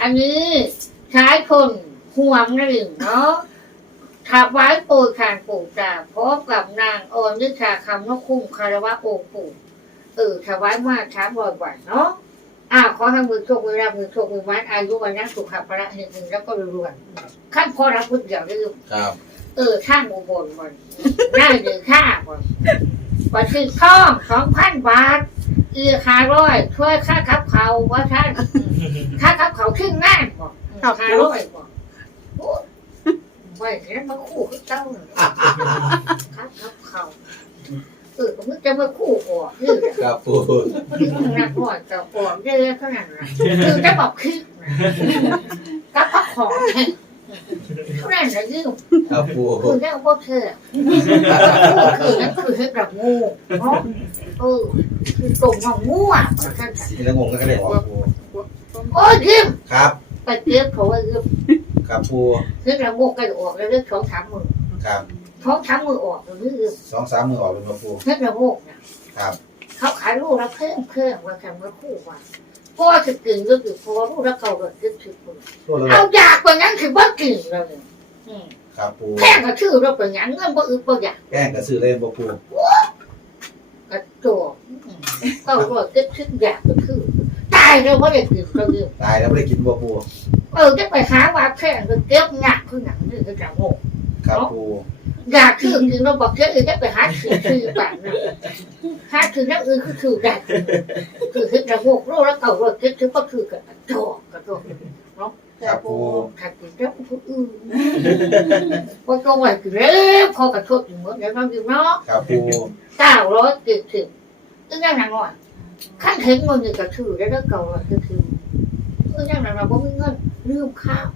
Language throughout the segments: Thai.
อันนี้ใช้คนห่วงนั่นเองเนาะถวายปูคานปู่ตาพร้อมกับนางออนนิชาคำนกคุ้มคารวะองค์ปู่เออถวายมาช้าบ่อยวันเนาะอ้าวขอให้มือโชคมือรับมือโชคมือวัดอายุวันนั้นสุขภาพระเฮงๆแล้วก็รวยๆขั้นพอรับพุทธเดียวได้อครับ เออข้างอุบลมันได้หรือค่ามันก็คือท่องสองพันบาท อีคาร้อยช่วยค่าขับเขาว่าท่านค่าขับเขาครึ่งนั่นบอกค่าร้อยบอกโอ้ยไว้แล้วมาคู่กับเจ้าน่ะค่าขับเขาเออก็มึงจะมาคู่ออกนี่แหละครับปูนักหน่อยจะออกเยอะเท่านั้นนะคือจะบอกคิดนะกับพักของ เท่านั้นนะยิ่งครับปูคือนั่งบ่เชื่อคือนั่นคือเฮ็ดแบบงูเนาะเออคือตรงงงงูอะท่านนี่ละงงก็ได้ออกปูโอ้ยยิ้มครับ ไปเก็บเขาไว้ยิ้มครับปูเฮ็ดแบบงูก็ออกแล้วเรื่องสองสามมือครับสองสามมือออกแล้วยิ้มสองสามมือออกเลยมาปูเฮ็ดแบบงูเนี่ยครับ เขาขายลูกละเพิ่มเพิ่มว่าทำมาคู่ว่า พ่อจะกินก็คือพ่อลูกละเขาก็คิดถึงคนตัวละเอาอยากกว่านั้นคือว่ากินเลยอืมครับปูแพงก็ชื่อเราเป็นอย่างเงินบ่อึดบ่อยากแป้งกระซื้อเล่นบ่ปูกระโจกก็ว่าก็ชื่ออยากก็คือตายแล้วบ่ได้กินก็คือตายแล้วไม่ได้กินบ่ปูเออจะไปหาว่าแพงก็เก็บหนักคือหนังนี่ก็จะงงครับปู อยาคือกินเราบอกเก็บอื่นจะไปหาซื้อซื้อบ้านนะหาซื้อนั่นอื่นคือคือได้คือคือจะงงโลแล้วเก่าว่าเก็บถือก็คือกระโจกกระโจกเนาะครับปูถ้ากินแล้วผู้อื่นว่าก็ว่ากินแล้วพอกระโจกอยู่เหมือเดี๋ยวเราอยู่เนาะครับปูเก้าร้อยเจ็ดสิบอึ้งยังหนังอะขั้นถึงมันนี่ก็ถือแล้วเก่าอะคือคืออึ้งยังหนังเราบ่มีเงินลืมข้าว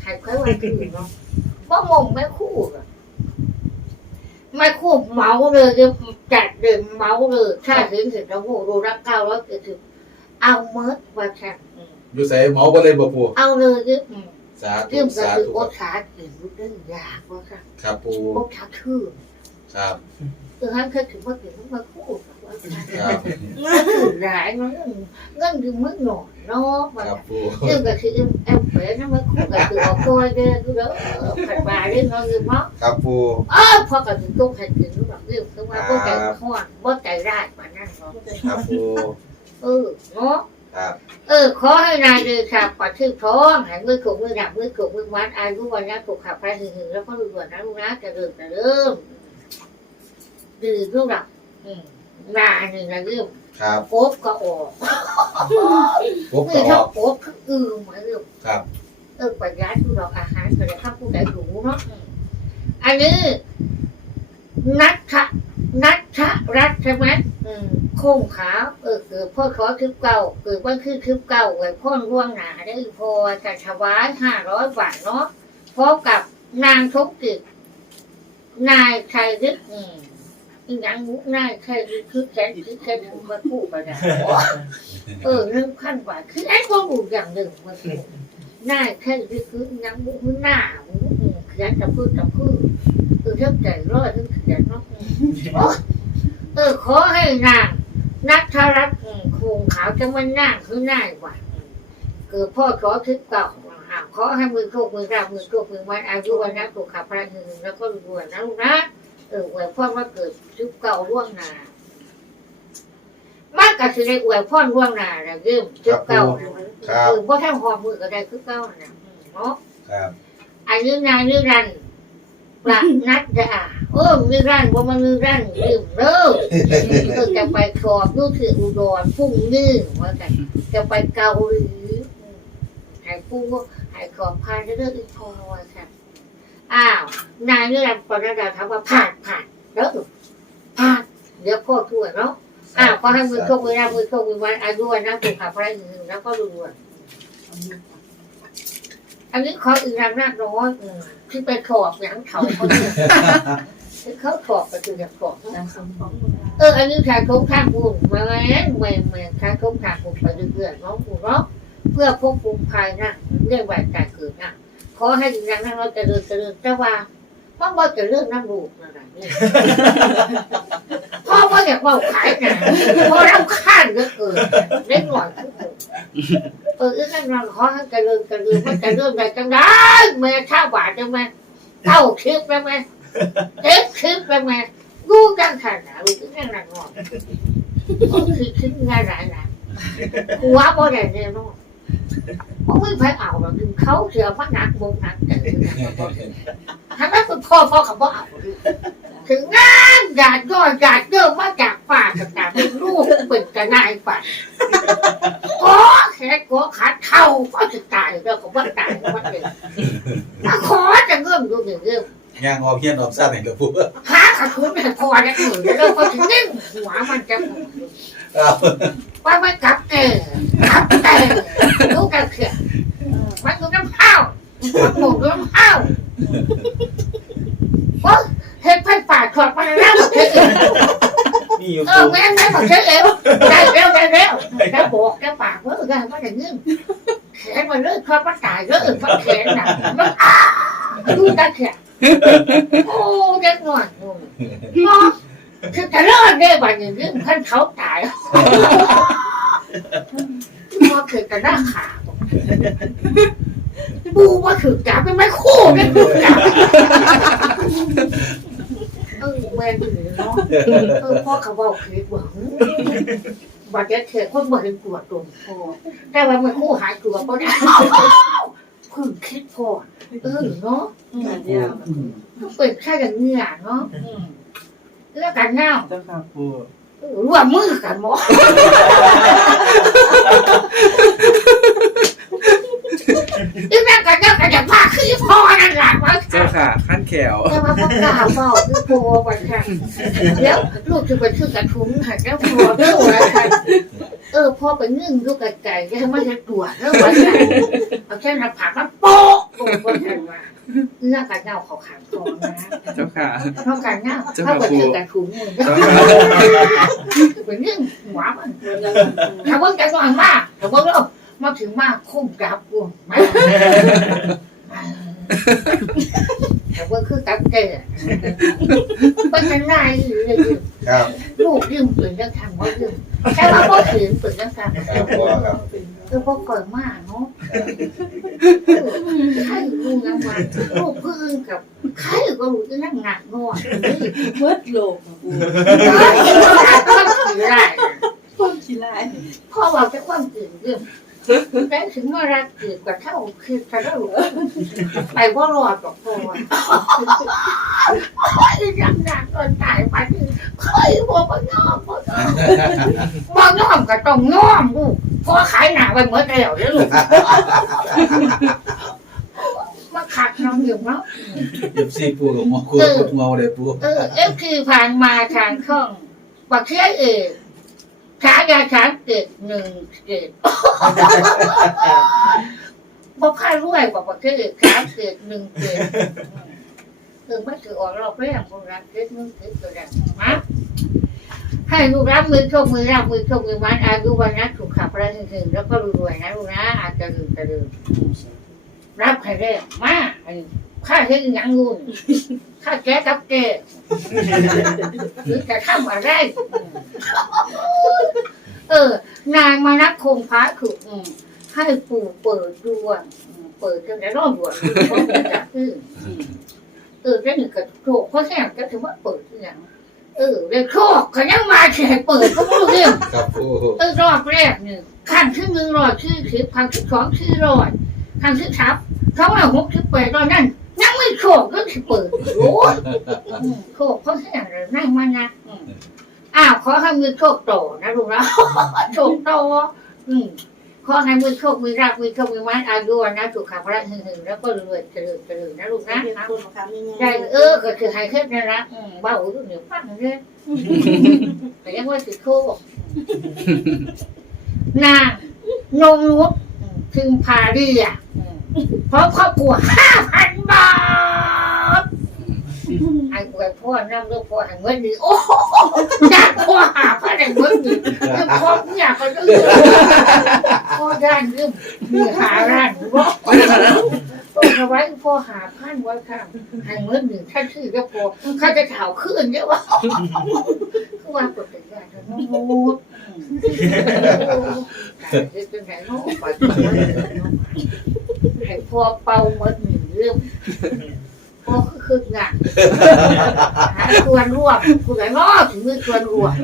ใครเคยว่าคือเนาะ ว่ามงไม่คู่อะไม่คู่เมาเลยจะจัดเดินเมาเลยถ้าถึงถึงแล้วโหดูรักเก้าร้อยเจ็ดสิบเอาเมิดว่าแช่อืมอยู่ใส่เมาบ่เล่นบ่ปูเอาเลยยึดสาธุยืมก็สาคือธุโอชาติรู้เรื่องยากว่าค่ะครับปูโอชาชื่อครับ คือฮันเคยถึงว่าเกี่ยวกับมาคู่กับว่าชาครับหลาย nó ngân thì mới nổi nó ค mà รับปู nhưng mà khi em em phải nó mới khúc là từ ở coi đây cứ đó phải bà đi nó như nó ครับปู ơ phó cả thì tôi phải thì nó bảo yêu cái mà có chạy hoa có chạy ra mà nó ครับปู ừ nó ครับ ừ khó hay là đi sạp quả thư thó hãy ngươi cùng ngươi đạp ngươi cùng ngươi quán ai cũng vào nhá thuộc học ra hình hình nó có được vào nó luôn á cả được cả được từ lúc đọc ừ là này là yêu ครั บ cốp có ổ ปุ๊บคือก็อถ้าอกโป๊บอือเหมือนเดิมครับเออปัญญาทุเราอาหารก็ได้ข้าผู้ใดรู้เนาะอันนี้นัทธะนัทธะรัฐใช่ไหมอืมโค้งขาวเออเกิดพ่อขอคลิปเก่าเกิดว่าคือคลิปเก่าไว้พ่นร่วงหนาได้พอจะถวายห้าร้อยบาทเนาะพร้อมกับนางทกกิจนายชัยฤทธิ์ อืมอีกอย่างมุกนายชัยฤทธิ์คือแขนคือแขนถึงมาคู่กันได้เออเรื่องขั้นกว่าคือไอ้พวกหนูอย่างหนึ่งมันคือหน้าแค่คือคือยังบุ้งหน้าบุ้งเขียนกับพืชกับพืชเออเรื่องใจร้อยเรื่องเขียนเนาะโอ้เออขอให้นางนักธรัตน์คงขาวจะมันนางคือหน้าหวานเกิดพ่อขอทิพเก่าขอให้มือโชคมือราบมือโชคมือวันอายุวันนะสุขภาพระหนึ่งแล้วก็รวยนะลูกนะ เออไว้พ่อมาเกิดทิพเก่าล่วงหน้ามันก็สิได้อวยพรล่วงหน้าแล้วยืมจุดเก่าคือบ่ทั้งหอมมือก็ได้คือเก่าน่ะเนาะ ครับ อันนี้นายนิรันดร์ประนัดดาเออนิรันดร์บ่มันนิรันดร์ยืมเด้อเออจะไปสอบอยู่ที่อุดรพรุ่งนี้ว่ากันจะไปเกาหลีให้ผู้ให้ขอบพานเรื่องอีกพอว่าค่ะอ้าวนายนิรันดร์ปนัดดาถามว่าผ่านผ่าน เด้อผ่านเดี๋ยวพ่อช่วยเนาะอ่าพอให้มือโชคมือรับมือโชคมือวันอายุวันนะถูกขาพระอีกหนึ่งแล้วก็รวยอันนี้ขออีกนางนาคน้อยอืมที่ไปขอบหยังเขาเขาเนี่ยที่เขาขอบก็คืออยากขอบเอออันนี้ชายทงทางบุญมาแม่แม่แม่ชายทงทางบุญไปเรื่อยๆน้องปู่เนาะเพื่อควบคุมภายนะเรื่องไหวใจเกิดนะขอให้อีกนางนาคน้อยเจริญเจริญแต่ว่า ว่าว่าจะเรื่องน้ำลูกนั่นแหละนี่พ่อว่าอยากเว่าขายกันเพราะเราข้านเหลือเกินเล็กหน่อยทุกคนเออนั่นเราขอให้เจริญเจริญว่าจะเรื่องใดจังได้แม่ข้าวบาทจังแม่เต้าคลิปไปไหมเจ็บคลิปไปไหมกูจังขนนะลูกนั่นนักหน่อยคือคิดง่ายหลายนะหัวบ่ได้เนี่ยน้อง มันไม่ไปเอาหรอกคือเขาเสียมันหนักบงหนักแต่ทำไมคุณพ่อพ่อเขาบ่เอาดิถึงงานอยากย่อยอยากเยอะมาจากป่าต่างๆเป็นลูกเป็นกระนายป่าก็แค่ก็ขาดเท่าก็จะตายแล้วก็ว่าตายว่าเองถ้าขอจะเงื่อนดูหนึ่งเรื่องย่างออกเฮียนออกซ่าให้กับปูหาขาคุณไม่พอจะหนึ่งแล้วก็ถึงนิ่งหัวมันจะว่าไม่กลับเตะกลับเตะลูกกันเขียมันดูน้ำข้าวมันหมูน้ำข้าวว่าเห็นไฟป่าถอดมาแล้วเห็นมีอยู่เอปูอแม่แม่บอกเฉยเอวได้เร็วได้เร็วแค่บอกแค่ปากว่าได้ว่าอย่างนี้แขนมันเลยครอบมันตายเลยมันแขนหนักมันอ้าดูตาเขียโอ้เด็กหน่อยเนาะคือจะเลิกได้วันอย่างนี้ท่านเขาตายพอเกิดกันหน้าขา บูว่าถือจับเป็นไม่คู่เป็นถือจับเออแม่ดีเนาะเออพ่อเขาบอกคือหวังบัดเจ็บเถอะคนบ่เห็นตัวตรงพ่อแต่ว่ามันคู่หายตัวก็ได้เพึ่งคิดพ่อเออเนาะเดียวเปิดแค่กันเงี้ยเนาะแล้วกันเน่าเจ้าค่ะปูรวมมือกันหมอ อีแม่กันเน่ากันจะพาคือพ่อนั่นแหละว่าเจ้าค่ะขั้นแขวแต่ว่าพ่อกล้าเฝ้าคือโพวันค่ะแล้วลูกจะไปชื่อกระทุ้งหันแล้วพอเรื่องอะไรค่ะเออพ่อไปนึ่งลูกไก่ๆแล้วมันจะตรวจแล้ววันไหนเอาแค่หน้าผากมันโป๊ะลงบนแผ่นว่าเนื้อกันเน่าเขาขังคอนะเจ้าค่ะเพราะกันเน่าถ้าไปชื่อกระทุ้งมึงเจ้าค่ะไปนึ่งหัวมันถ้าว่ากันก่อนมากแต่ว่าเรา มาถึงมากคุ้มกับกูมาแต่ว่าคือตับเกะเป็นยังไงเลยครับลูกยืมปืนยังทำว่ายืมแค่ว่าพ่อถือปืนยังทำคือพ่อก่อยมากเนาะใครรู้ยังไงลูกพึ่งกับใครก็รู้จะนั่งหนักหน่อยเบิดโลกค่ะปูต้องถือได้ความขี้ไรพ่อเราจะความตื่นเรื่อง แต่ถึงเมื่อรักเกิดกว่าเท่าคือจะได้ไปว่ารอดกับพ่อยังหนักก็ตายไปเคยบอกว่าน้อมบอกว่าน้อมก็ต้องน้อมลูกพ่อขายหนาไปเมื่อแล้วเด้อลูกมาขัดน้องอยู่เนาะเย็บซีปูกับหมอคูกับเงาเลยปูเออเอฟคือผ่านมาทางช่องบักเชื่อเอก ฉายาช้างเกิดหนึ่งเกิดบ่พารวยบอกบักเชื่อเอกช้างเกิดหนึ่งเกิดคือไม่ถือออกรอบแรกคนรักเกิดหนึ่งเกิดตัวแรกมาให้ลูกรับมือโชคมือรับมือโชคมือมันอายุวันนะถูกขับอะไรถึงๆแล้วก็รวยๆนะลูกนะอาจจะลืมจะลืมรับให้ได้มาอันนี้ ข้าเห็นยังงูนข้าแกกับแกหรือจะทำอะไร เออ นางมานักคงพระถูกอืมให้ปู่เปิดดวงอืมเปิดจนจะรอดดวงเพราะมันจะขึ้นเออแล้วหนึ่งกระโชกเพราะแค่ก็ถือว่าเปิดที่อย่างเออเรียกโชคเขายังมาแฉเปิดก็ไม่รู้เรื่องครับปูเออรอบแรกหนึ่งขั้นที่หนึ่งรอยชื่อสิบขั้นที่สองชื่อรอยขั้นที่สามเขาว่าหกสิบแปดตอนนั้นยัง ไม่โชคก็สิเปิดโอ้ยอืมโชคเขาแค่อะไรนั่งมานะอืมอ้าวขอให้มือโชคโตนะลูกนะโชคโตอืมขอให้มือโชคมือรักมือโชคมือมันอายุวันนะสุขภาพหึงๆแล้วก็รวยเจริญเจริญนะลูกนะเป็นคนของคำยังไงได้เออก็คือให้เคล็ดนะนะอืมเบาอยู่เหนียวฟังเลยแต่ยังว่าสิโคกนางนงนุชถึงพาเรียเพราะครอบครัวห้าพันบาทไอ้อวยพ่อน้ำลูกพ่อให้เงินดีโอ้โหอยากพ่อหาพ่อได้เงินดีคือพ่ออยากก็ต้องพ่อด้านยืมมีหาร้านบอกพ่อเอาไว้พ่อหาพันไว้ค่ะให้เมื่อหนึ่งท่านชื่อก็พอข้าจะข่าวขึ้นเยอะวะคือว่าปกติอะจะน้องมูดเป็นไงน้อง ให้พ่อเป่าเมื่อหนึ่งเรื่องพ่อคือคืองานหาควรรวบคุณไหนน้อถึงมือควรรวบ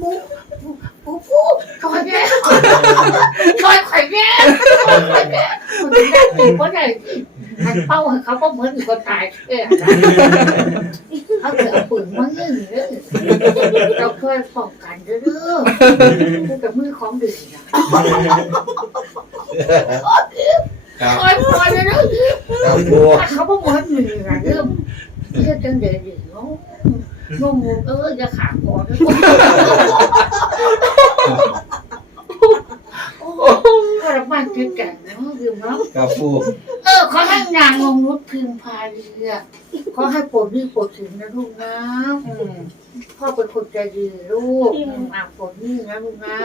ปูปูปูคอยแย่คอยคอยแย่คอยแย่มันได้ตีเพราะไหนมันเป้าให้เขาก็เหมือนคนตายเออเขาเกิดปืนมาเงี้ยเลยเราเคยป้องกันเด้อพูดกับมือของดีนะ ครับคอยคอยเลยเด้อครับปูถ้าเขาบอกว่าหนึ่งอะเริ่มเรื่องจังเดียวดีเนาะนุ่มเออจะขาดคอด้วยทรมานจิตใจเนาะยืมเนาะ ครับปูเออขอให้นางงนุษย์พึงพาเรือขอให้ปวดนี่ปวดถึงนะลูกนะอืมพ่อเป็นคนใจดีลูกอืมอะปวดนี่นะลูกนะ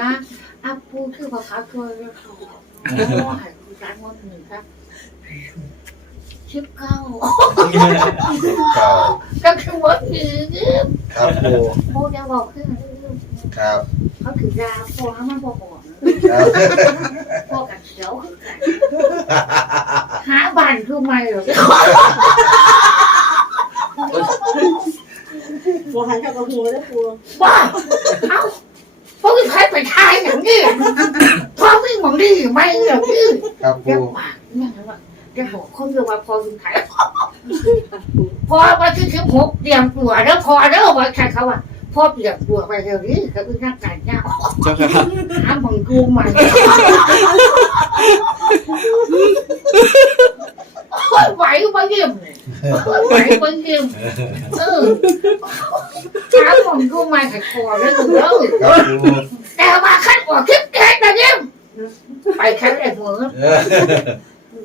อะปูชื่อภาษาตัวแล้วเขาอ๋อให้ คุณการวันหนึ่งครับชิบเก้าครับ ก็คือว่าคือครับปูโมจะบอกขึ้นครับเขาถือยาพอให้มันพอบอกครับพอกันเขียวคือกันหาบ้านคือไม่หรอกบัวหันกับกระหัวแล้วปูบ้าเอ้าพวกใครไปทายอย่างนี้พ่อไม่หวังดี ไม่หรอกพี่ครับเดี๋ยปูวปากเนี่ยว่าเดี๋ยวบอกคนเดียวว่าพอถึงขายพอมาที่สิบหกเตรียมตัวแล้วพอแล้วว่าใครเขาว่าพ่อเตรียมตัวไปเดี๋ยวนี้เขาเป็นนักการยากเจ้าค่ะหาบังกูมันไหวมาเยี่ยมไหวมาเยี่ยมเออหาบังกูมันขัดคอแล้วถึงแล้วครับปูแต่ว่าขั้นกว่าคิดแก่นะเยี่ยม ไปขั้นแรกเหมือนเออ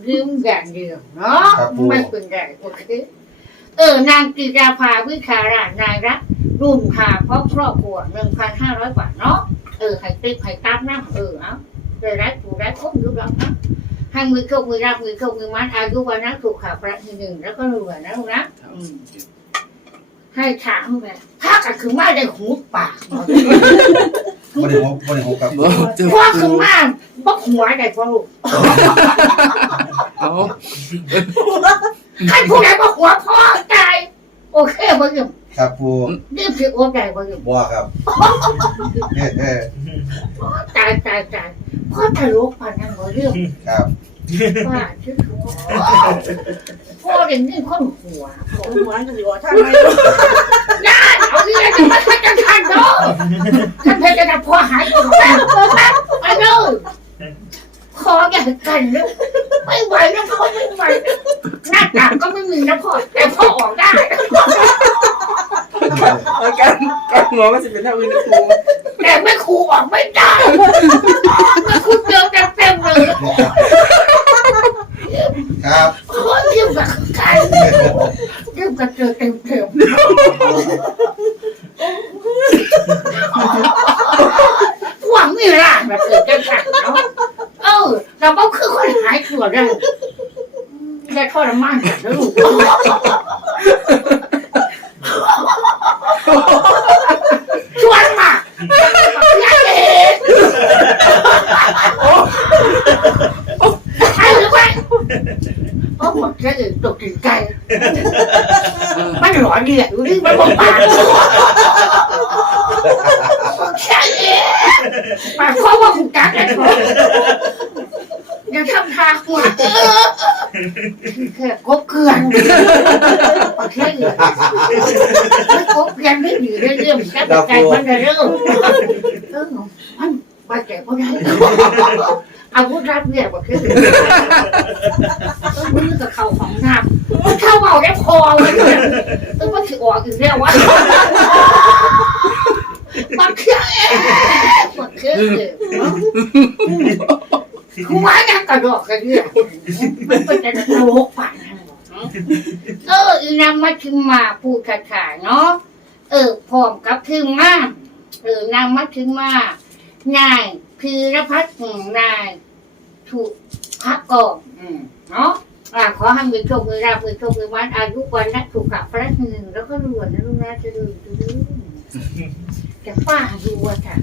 ยืมอย่างเดียวเนาะไม่เป็นไรโอเคเออนางกิราภาวิชารานายรักรุ่นค่ะเพราะครอบครัวหนึ่งพันห้าร้อยบาทเนาะเออให้ติ๊กให้ตามนะเออเอาเลยได้ถูกได้ครบยุบแล้วนะให้มือโชคมือรับมือโชคมือมัดอายุวันนะถูกขาประทีหนึ่งแล้วก็รวยนะลูกนะอืมให้ถามแบบถ้าก็คือมาได้หูปาก บ่ได้หกบ่ได้หกครับปูเจ้าเพราะคือมาบอกหัวได้พ่อลูกเอาใครผู้ใดบอกหัวพ่อตายโอเคบ่ยืมครับปูยืมสิโอ้ได้บ่ยืมบ่ครับเฮ้เฮ้ตายตายตายพ่อทะลุปานนั้นบ่ยืมครับ ว่าชื่อพ่อเด็กนี่คนหัวหัวจะหัวท่านไมน่าเอาที่ไหนจะมาทักกันทันเนาะท่านเพชรจะพ่อหายตัวแล้วไปเลย คอแกกันเลยไม่ไหวนะพ่อไม่ไหวหน้าตาก็ไม่มีนะพ่อแต่พ่อออกได้เอาการการหัวมันจะเป็นเท่าอื่นนะครูแต่ไม่ครูออกไม่ได้ไม่ครูเจอเต็มๆเลยครับโอ้ยยิ้มกับใครยิ้มกับเจอเต็มๆหวังนี่ล่ะแบบเกิดจังหันเนาะเออเราก็คือคนหายตัวได้ได้ทรมานกันนะลูกชวนมาอยากเห็นใช่หรือไม่เพราะหมดแค่อื่นตกถึงใจ มันหลอนดีแหละดูดิมันบอกปากแค่นี้ปากเพราะว่าคุณกัดแหละอย่าทำทาหัวแค่กบเกลือนแค่นี้ไม่กบเกลือนไม่ดีเรื่องๆแค่ใจมันจะเริ่มเออมันบาดเจ็บเพราะไงอาวุธรับเนี่ยบอกคือมือกับเข่าของน้ำเข้าเบาได้พอเลยเออมันถือออกอีกแล้ววะมันเชื่อเองมันเชื่อเองหัวยังกระดอกกระเดี่ยมันเป็นแต่โลกปั่น เอออีนางมาชิมมาพูดคาถาเนาะเออพร้อมกับถึงมาเออนางมาถึงมานายคือรพัฒน์นายถูกพักกองเนาะอ่าขอให้มีโชคมีราบมีโชคมีวันอายุวันนะถูกกับพระหนึ่งแล้วก็รวยนะลูกนะจะดูจะดูจะป้าดูว่าจ้ะ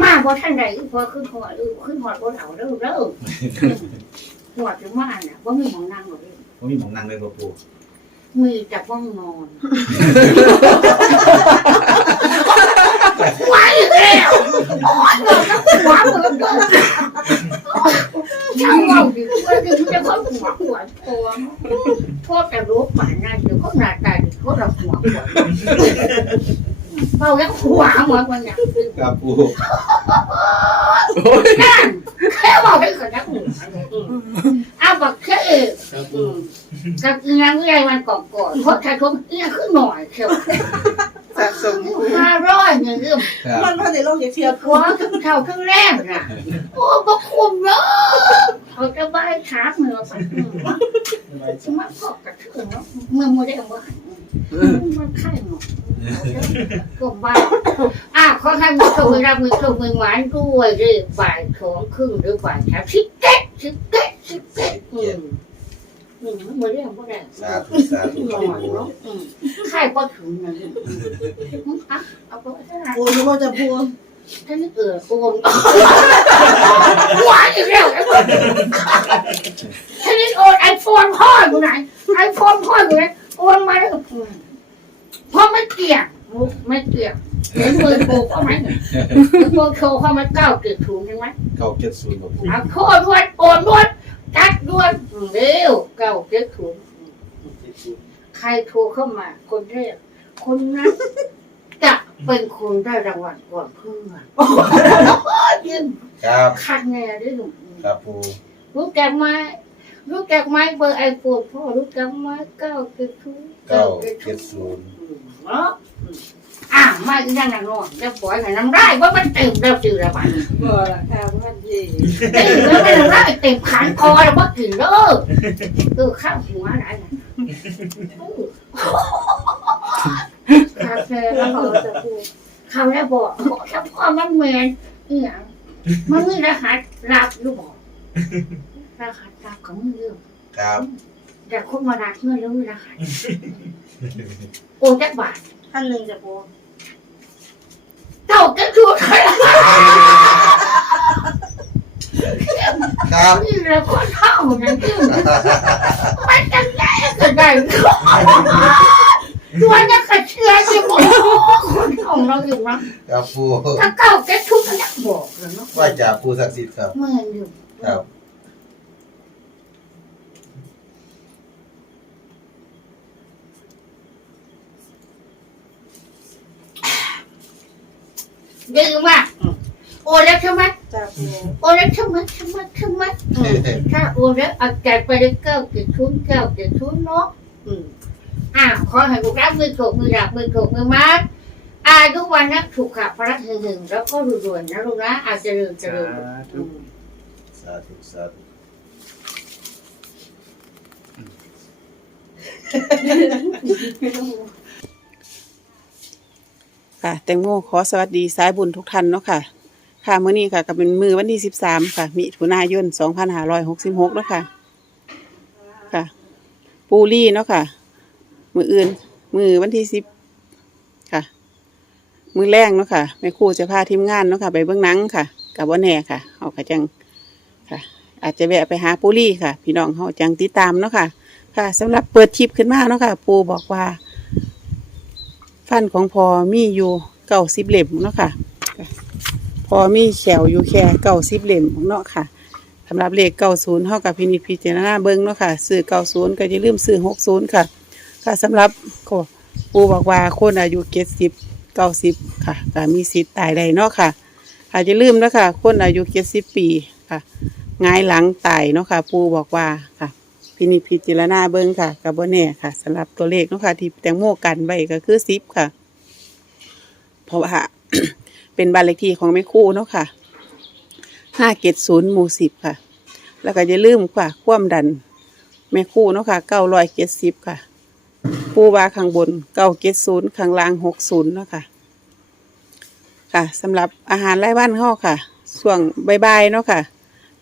มาบ่ท่านใดพอขึ้นหัวเออขึ้นหัวบนเอาเด้อเด้อหัวจะมาน่ะว่ามีหมองนั่งหรอกเด้อ ผมมีหมองนั่งเลยบ่ปูมีแต่ว่างนอนไหวแล้วหัวมือก็ช่างว่าดิว่าดิจะว่าหัวหัวโตโทษแต่รู้ป่านนั้นเดี๋ยวเขาหน้าตาดิโทษเราหัวหัวเบาแล้วหัวหัวมันอย่างครับปูนั่นแค่บอกให้คนนักหัวเอาบอกแค่เออครับอืมกับอีนางวิไลวันก่อนก่อนเพราะชายชมอีนางขึ้นหน่อยเชียวสะสมห้าร้อยเงินเรื่องครับมันมาในโลกอย่าเทียบหัวขึ้นเท่าขึ้นแรกน่ะโอ้บกคุมเนาะเขาจะบ้าช้าเมื่อสักมันก็กระเทือนเนาะเมื่อโมได้เอาไว้มันไข่เนาะก็บ้าอะขอให้มือโชคมือรับมือโชคมือหวานด้วยหรือบ่ายสองครึ่งหรือบ่ายสามสิบเก๊ะสิบเก๊ะสิบเก๊ะอืม อืมโมได้เอาไว้สาธุสาธุหน่อยเนาะอืมไข่ก็ถึงนะลูกอะเอาไปเท่าไหร่ปูรู้ว่าจะปูท่านนี่เออโอนหวานอีกแล้วท่านนี่โอนไอโฟนพ่ออยู่ไหนไอโฟนพ่ออยู่ไหนโอนมาแล้วอืมพ่อไม่เกี่ยงไม่เกี่ยงเห็นมือโผล่เข้าไหมมือโชว์เข้ามาเก้าเกิดถุงใช่ไหมเก้าเจ็ดศูนย์บ่ปูเอาโคตรด้วนโอนด้วน จัดด้วนเร็วเก้าเกิดถุงใครโทรเข้ามา คนแรกคนนั้นจะเป็นคนได้รางวัลก่อนเพื่อนยิ่งครับคัดแน่ด้วยหนุ่มครับปูรู้จักไหมรู้จักไหมเบอร์ไอโฟนพ่อรู้จักไหมเก้าเจ็ดศูนย์เก้าเจ็ดศูนย์เนาะ อะมาอีกนั่นน่ะนอนจะปล่อยให้น้ำได้ว่ามันเต็มแล้วจืดระบาดบ่ละค่ะมันดีเต็มแล้วไม่น้ำได้เต็มขันคอแล้วว่ากินเด้อเออข้าวหัวได้นะคาเฟ่แล้วก็จะพูดเขาได้บอกบอกเฉพาะมันเหมือนอหย่างมันมีรหัสลับอยู่บอกรหัสลับของมึงอยู่ครับแต่คนมารักเงินแล้วมีรหัส โอนจักบาทท่านหนึ่งจะปูเต่าจะชูเท่าไหร่ครับ นี่เราคนเท่านั้นคือมันจะแย่ก็ได้ตัวนี้ก็เชื่อสิบอกคนของเราอยู่นะครับปูถ้าเก่าแกทุกข์นักบอกเลยเนาะว่าจากปูศักดิ์สิทธิ์ครับเหมือนอยู่ ครับ ดีมากโอนแล้วใช่ไหมจ้าปูโอนแล้วใช่ไหมใช่ไหมใช่ไหมอืมถ้าโอนแล้วเอาใจไปเลยเก้าเจ็ดชุนเก้าเจ็ดชุนเนาะอืมอ่าขอให้ลูกรักมือโขกมือดับมือโขกมือมัดอายุวันนะถูกขับพระหนึ่งหนึ่งแล้วก็รวยๆนะลูกนะอาจจะเริญเจริญอืมสาธุสาธุ ค่ะ แตงโมขอสวัสดีสายบุญทุกท่านเนาะค่ะ ค่ะมื้อนี้ค่ะก็เป็นมือวันที่สิบสามค่ะมิถุนายนสองพันห้าร้อยหกสิบหกเนาะค่ะ ค่ะ ปูรี่เนาะค่ะ มืออื่น มือวันที่สิบค่ะ มือแรงเนาะค่ะแม่ครูจะพาทีมงานเนาะค่ะ ไปเบื้องหนังค่ะ กับว่าแน่ค่ะเอากระจังค่ะ อาจจะแวะไปหาปูรี่ค่ะ พี่น้องเขาจังติดตามเนาะค่ะ ค่ะสำหรับเปิดคลิปขึ้นมาเนาะค่ะ ปูบอกว่า ฟันของพอมีอยู่เก้าสิบเหล่มเนาะค่ะ พอมีแขวอยู่แค่เก้าสิบเหล่มเนาะค่ะสำหรับเลขเก้าศูนย์เท่ากับพินิจพิจารณาเบิ้งเนาะค่ะซื้อเก้าศูนย์ก็จะลืมซื้อหกศูนย์ค่ะค่ะสำหรับก็ปูบอกว่าคนอายุเจ็ดสิบเก้าสิบค่ะก็มีสิทธิ์ตายได้เนาะค่ะอาจจะลืมแล้วค่ะคนอายุเจ็ดสิบปีค่ะหงายหลังตายเนาะค่ะ ปูบอกว่าค่ะ พินิจพิจารณาเบิ้งค่ะกับว่าแน่ค่ะสำหรับตัวเลขเนาะค่ะที่แตงโมกันไว้ก็คือสิบค่ะ เพราะว่าเป็นบ้านเลขที่ของแม่คู่เนาะค่ะห้าเกตศูนย์หมู่สิบค่ะ แล้วก็อย่าลืมค่ะ ความดัน แม่คู่เนาะค่ะเก้าร้อยเกตสิบค่ะปูวาข้างบนเก้าเกตศูนย์ข้างล่างหกศูนย์เนาะค่ะ ค่ะสำหรับอาหารไร้บ้านเขาค่ะช่วงบ่ายๆเนาะค่ะ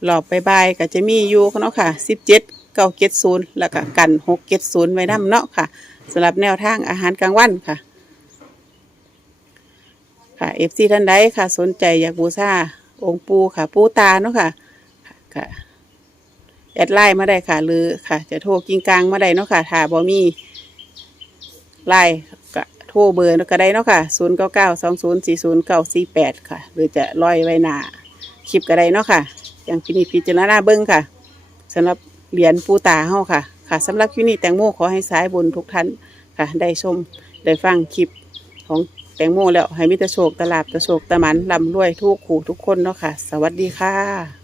หลอบบ่ายๆก็จะมีอยู่เนาะค่ะสิบเจ็ด เก้าเจ็ดศูนย์แล้วก็กันหกเจ็ดศูนย์ไว้นํเนาะค่ะสำหรับแนวทางอาหารกลางวันค่ะ ค่ะเอฟซีท่านใดค่ะ สนใจอยากบูชาองค์ปูค่ะ ปูตาเนาะค่ะค่ะแอดไลน์มาได้ค่ะ หรือค่ะ จะโทรกิ้งกลางมาได้เนาะค่ะถ้าบ่มีไลน์ก็โทรเบอร์ก็ได้เนาะค่ะศูนย์เก้าเก้าสองศูนย์สี่ศูนย์เก้าสี่แปดค่ะ หรือจะลอยไว้หน้าคลิปก็ได้เนาะค่ะ อย่างพินิจพิจารณาเบิ้งค่ะสำหรับ เหรียญปูตาเฮาค่ะ ค่ะสำหรับคลิปนี้แตงโมขอให้สายบุญทุกท่านค่ะ ได้ชมได้ฟังคลิปของแตงโมแล้วให้มิตรโชคตลาบตะโชคตะหมันลำรวยทุกขู่ทุกคนเนาะค่ะ สวัสดีค่ะ